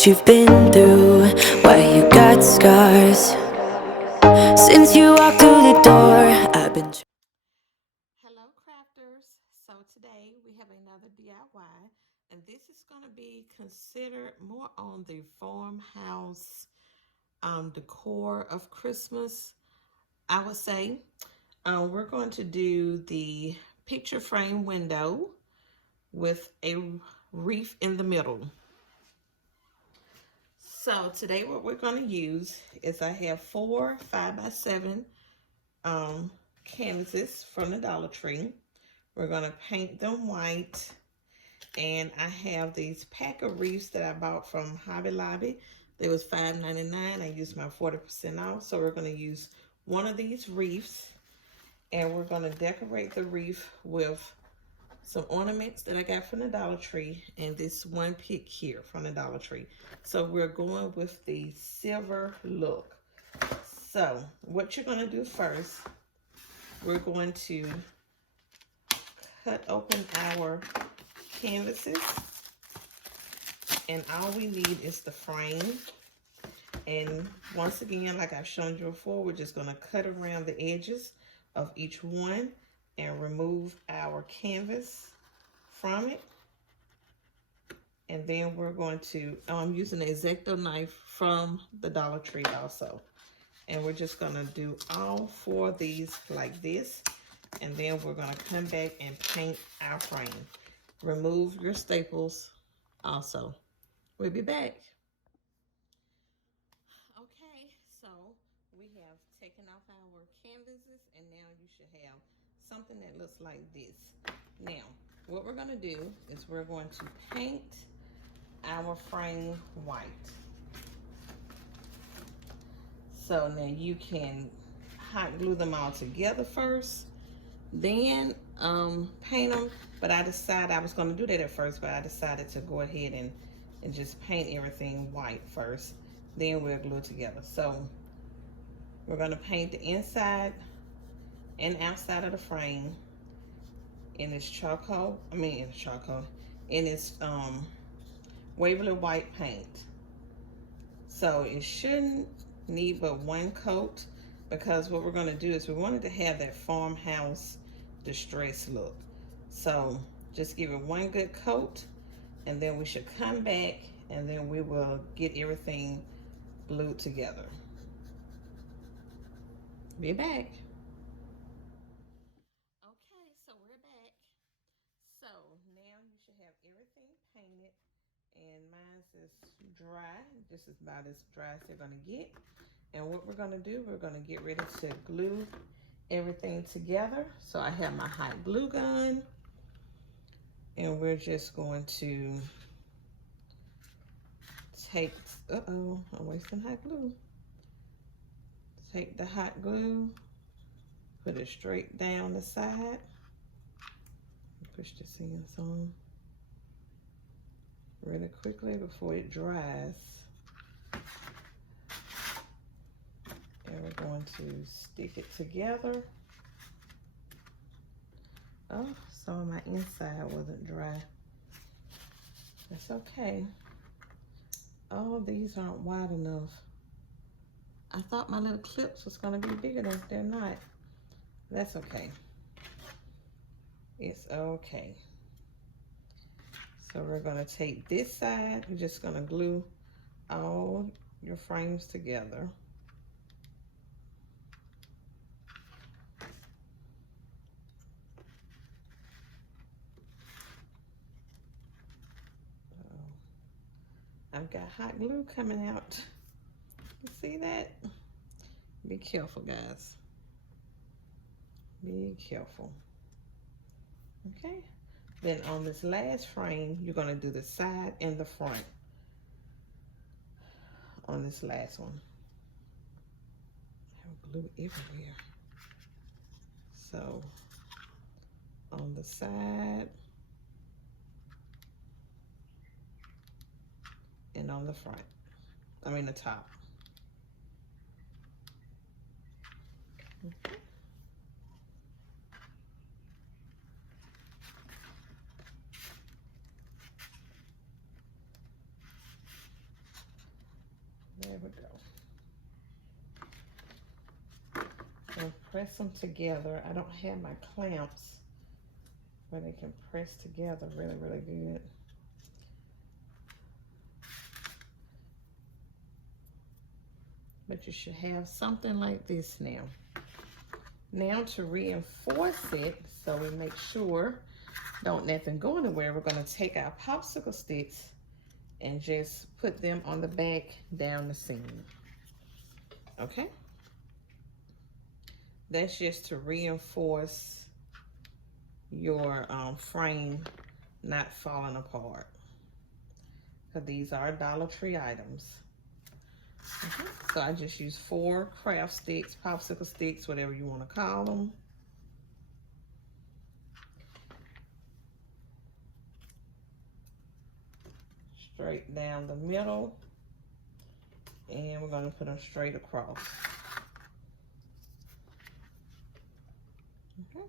what you've been through, why you got scars. Since you walked through the door, I've been. Hello, crafters. So today we have another DIY, and this is going to be considered more on the farmhouse decor of Christmas. I would say we're going to do the picture frame window with a wreath in the middle. So today what we're going to use is I have 4 5x7 um, canvases from the Dollar Tree. We're going to paint them white. And I have these pack of wreaths that I bought from Hobby Lobby. They was $5.99. I used my 40% off. So we're going to use one of these wreaths. And we're going to decorate the wreath with some ornaments that I got from the Dollar Tree. And this one pick here from the Dollar Tree. So we're going with the silver look. So what you're going to do first, we're going to cut open our canvases, and all we need is the frame. And once again, like I've shown you before, we're just going to cut around the edges of each one and remove our canvas from it. And then we're going to, I'm using an X-Acto knife from the Dollar Tree also. And we're just going to do all 4 of these like this. And then we're going to come back and paint our frame. Remove your staples also. We'll be back. Okay, so we have taken off our canvases, and now you should have something that looks like this. Now, what we're going to do is we're going to paint our frame white. So now you can hot glue them all together first, then paint them. But I decided I was going to do that at first, but I decided to go ahead and just paint everything white first. Then we'll glue it together. So we're going to paint the inside and outside of the frame in this charcoal. In this Waverly white paint. So it shouldn't need but one coat, because what we're going to do is we wanted to have that farmhouse distress look. So just give it one good coat, and then we should come back and then we will get everything glued together. Be back. Okay, so we're back. So now you should have everything painted, and mine is dry. This is about as dry as they're going to get. And what we're going to do, we're going to get ready to glue everything together. So I have my hot glue gun, and we're just going to take, I'm wasting hot glue. Take the hot glue, put it straight down the side. Push this in some really quickly before it dries. And we're going to stick it together. Oh, some of my inside wasn't dry. That's okay. Oh, these aren't wide enough. I thought my little clips was going to be big enough. They're not. That's okay. It's okay. So we're going to take this side. We're just going to glue all your frames together. I've got hot glue coming out. You see that? Be careful, guys. Be careful. Okay. Then on this last frame, you're going to do the side and the front on this last one. I have glue everywhere. So on the side and on the front. I mean the top. Okay. There we go. And press them together. I don't have my clamps where they can press together really, really good. But you should have something like this now. Now to reinforce it, so we make sure don't nothing go anywhere, we're gonna take our popsicle sticks and just put them on the back down the seam. Okay? That's just to reinforce your frame not falling apart. Because these are Dollar Tree items. Okay. So I just use 4 craft sticks, popsicle sticks, whatever you want to call them. Straight down the middle. And we're going to put them straight across. Okay.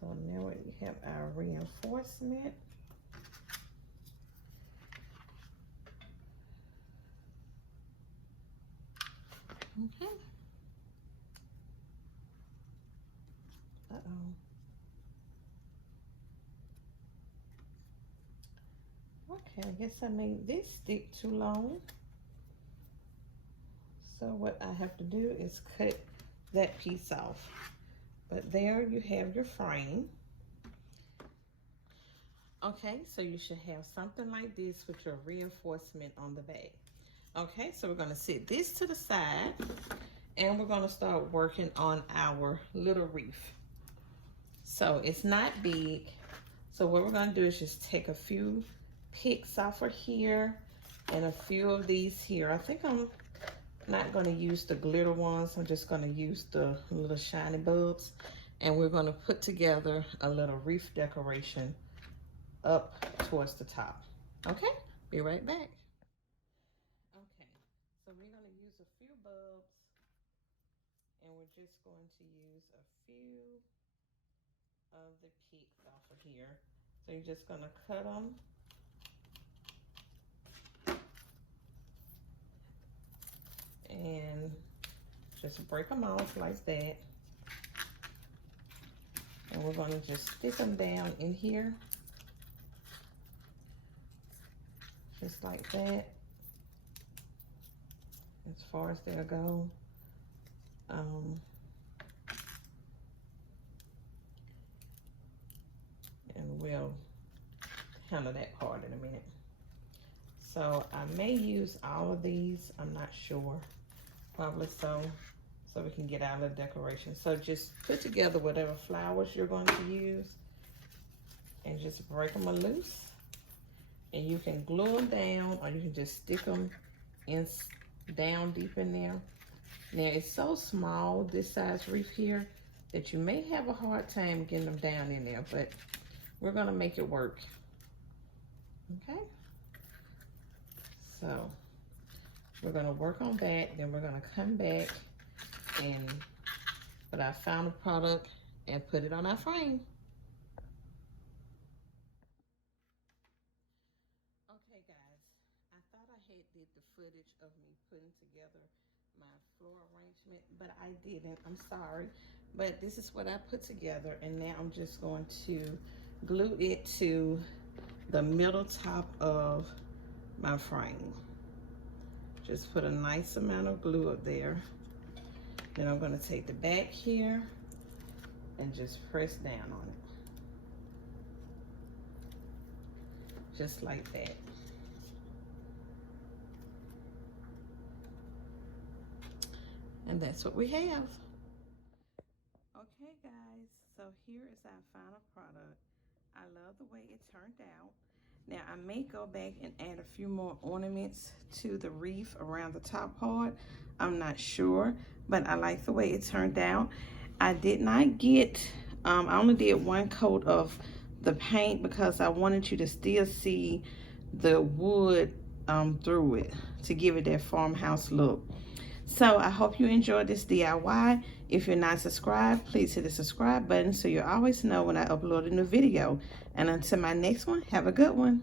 So now we have our reinforcement. Okay. Okay, I guess I made this stick too long. So what I have to do is cut that piece off. But there you have your frame. Okay, so you should have something like this with your reinforcement on the back. Okay, so we're gonna set this to the side and we're gonna start working on our little wreath. So it's not big. So what we're gonna do is just take a few picks off of here and a few of these here. I think I'm not gonna use the glitter ones. I'm just gonna use the little shiny bulbs. And we're gonna put together a little wreath decoration up towards the top. Okay, be right back. Okay, so we're gonna use a few bulbs and we're just going to use a few of the picks off of here. So you're just gonna cut them. And just break them off like that. And we're gonna just stick them down in here. Just like that. As far as they'll go. And we'll handle that part in a minute. So I may use all of these, I'm not sure. Probably so we can get out of the decoration. So just put together whatever flowers you're going to use and just break them loose. And you can glue them down or you can just stick them in down deep in there. Now it's so small, this size wreath here, that you may have a hard time getting them down in there, but we're gonna make it work. Okay? So we're gonna work on that, then we're gonna come back and put our final product and put it on our frame. Okay guys, I thought I had did the footage of me putting together my floor arrangement, but I didn't, I'm sorry. But this is what I put together, and now I'm just going to glue it to the middle top of my frame. Just put a nice amount of glue up there. Then I'm gonna take the back here and just press down on it. Just like that. And that's what we have. Okay guys, so here is our final product. I love the way it turned out. Now I may go back and add a few more ornaments to the wreath around the top part. I'm not sure, but I like the way it turned out. I did not get, I only did 1 coat of the paint because I wanted you to still see the wood through it to give it that farmhouse look. So I hope you enjoyed this DIY. If you're not subscribed, please hit the subscribe button so you always know when I upload a new video. And until my next one, have a good one.